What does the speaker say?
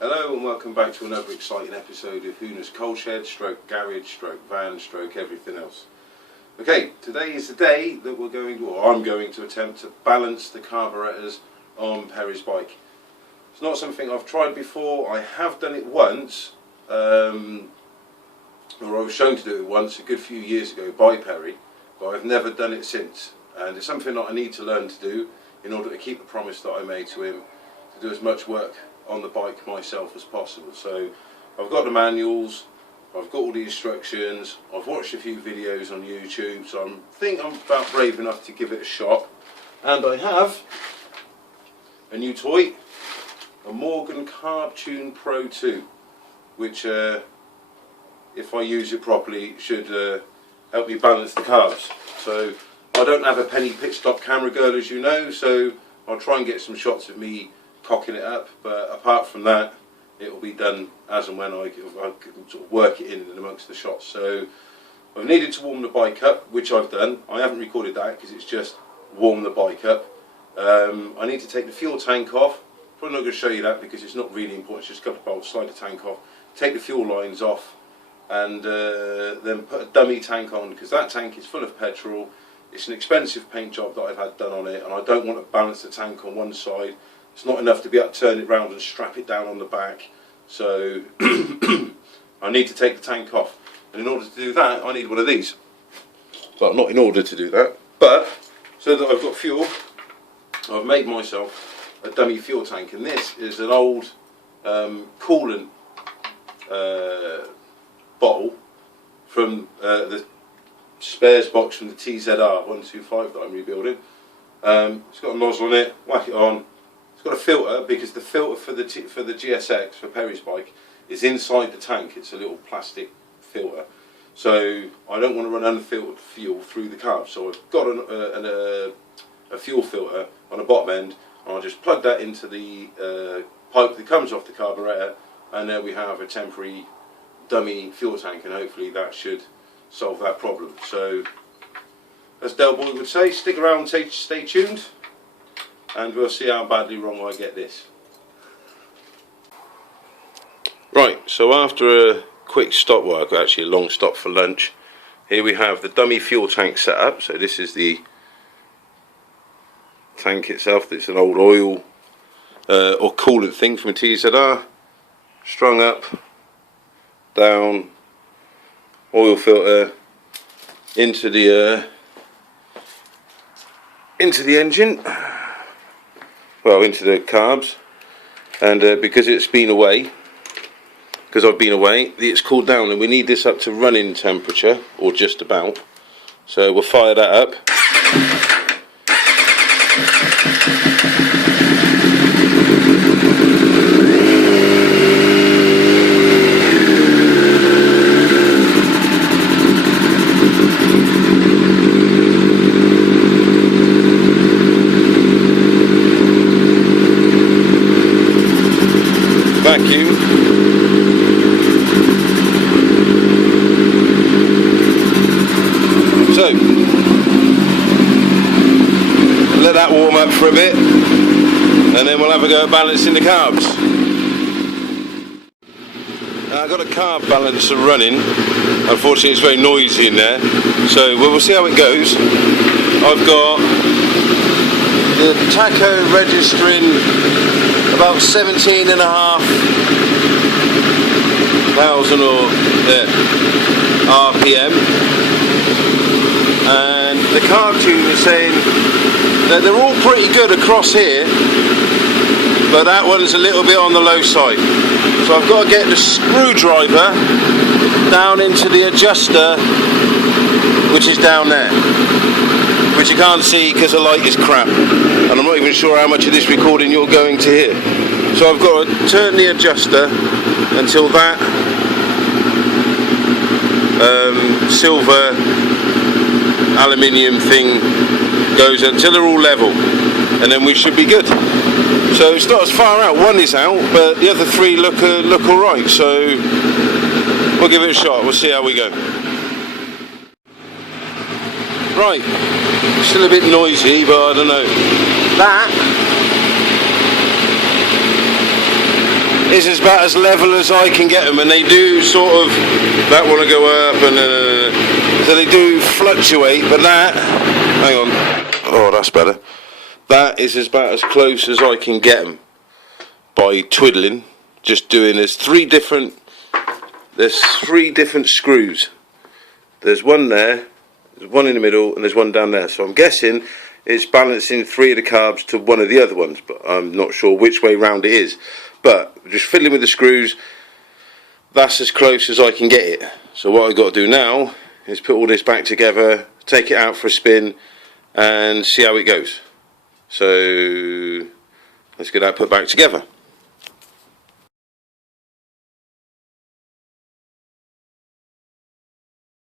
Hello and welcome back to another exciting episode of Hooner's Coal Shed, stroke garage, stroke van, stroke everything else. Okay, today is the day that I'm going to attempt to balance the carburetors on Perry's bike. It's not something I've tried before. I have done it once, or I was shown to do it once a good few years ago by Perry, but I've never done it since. And it's something that I need to learn to do in order to keep the promise that I made to him to do as much work on the bike myself as possible. So I've got the manuals, I've got all the instructions, I've watched a few videos on YouTube, so I think I'm about brave enough to give it a shot. And I have a new toy, a Morgan Carbtune Pro 2, which if I use it properly should help me balance the carbs. So I don't have a penny pit stop camera girl, as you know, so I'll try and get some shots of me cocking it up, but apart from that it will be done as and when I can sort of work it in amongst the shots. So I've needed to warm the bike up, which I've done. I haven't recorded that because it's just warm the bike up. I need to take the fuel tank off. Probably not going to show you that because it's not really important, it's just a couple of bolts, slide the tank off, take the fuel lines off, and then put a dummy tank on, because that tank is full of petrol. It's an expensive paint job that I've had done on it, and I don't want to balance the tank on one side. It's not enough to be able to turn it round and strap it down on the back, so I need to take the tank off, and in order to do that I need one of these. Well, not in order to do that, but so that I've got fuel, I've made myself a dummy fuel tank, and this is an old coolant bottle from the spares box from the TZR 125 that I'm rebuilding. It's got a nozzle on it, whack it on. It's got a filter, because the filter for the GSX, for Perry's bike, is inside the tank. It's a little plastic filter, so I don't want to run unfiltered fuel through the carbs. So I've got a fuel filter on the bottom end, and I'll just plug that into the pipe that comes off the carburetor, and there we have a temporary dummy fuel tank, and hopefully that should solve that problem. So as Del Boy would say, stick around, stay tuned, and we'll see how badly wrong I get this. Right, so after a quick stop, well actually a long stop for lunch, here we have the dummy fuel tank set up. So this is the tank itself. It's an old oil or coolant thing from a TZR, strung up, down, oil filter into the engine, well, into the carbs, and because it's been away, because I've been away, it's cooled down, and we need this up to running temperature, or just about. So we'll fire that up. Vacuum. So let that warm up for a bit, and then we'll have a go at balancing the carbs. Now I've got a carb balancer running. Unfortunately it's very noisy in there, so we'll see how it goes. I've got the tacho registering about 17,500 or RPM, and the Carbtune is saying that they're all pretty good across here, but that one's a little bit on the low side. So I've got to get the screwdriver down into the adjuster, which is down there, which you can't see because the light is crap, and I'm not even sure how much of this recording you're going to hear. So I've got to turn the adjuster until that silver aluminium thing goes, until they're all level, and then we should be good. So it's not as far out. One is out, but the other three look alright, so we'll give it a shot. We'll see how we go. Right, still a bit noisy, but I don't know. That is about as level as I can get them, and they do sort of, that want to go up, and so they do fluctuate, but that, hang on, oh that's better, that is about as close as I can get them by twiddling, just doing, there's three different screws. There's one there, there's one in the middle, and there's one down there, so I'm guessing it's balancing 3 of the carbs to one of the other ones, but I'm not sure which way round it is. But just fiddling with the screws, that's as close as I can get it. So what I've got to do now is put all this back together, take it out for a spin, and see how it goes. So let's get that put back together.